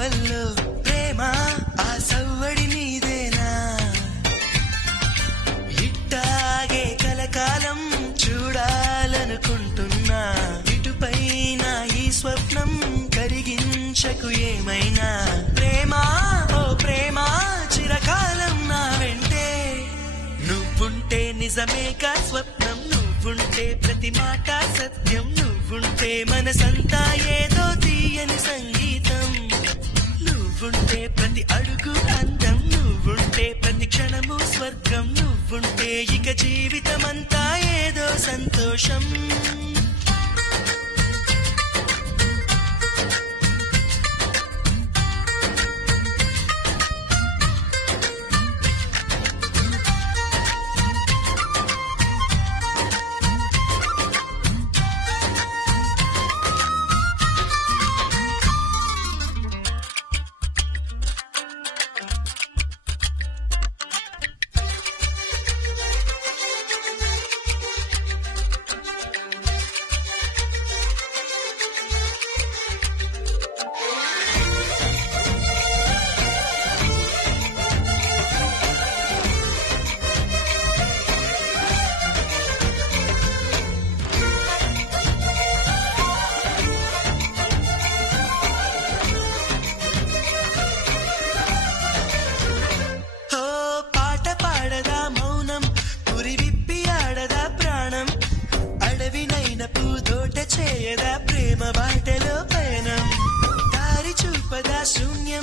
గువ్వల్లో ప్రేమ ఆ సవ్వడి నీదేనా ఇట్టాగే కలకాలం చూడాలనుకుంటున్నా ఇటుపైన ఈ స్వప్నం కరిగించకు ఏమైనా ప్రేమ ఓ ప్రేమ చిరకాలం నా వెంటే నువ్వుంటే నిజమేగా స్వప్నం నువ్వుంటే ప్రతి మాట సత్యం నువ్వుంటే మనసంతా ఏదో తీయని సంగీతం నువ్వుంటే ప్రతి అడుగు అందం నువ్వుంటే ప్రతి క్షణము స్వర్గం నువ్వుంటే ఇక జీవితమంతా ఏదో సంతోషం చేయదా ప్రేమ బాటలో పయనం దారి చూపదా శూన్యం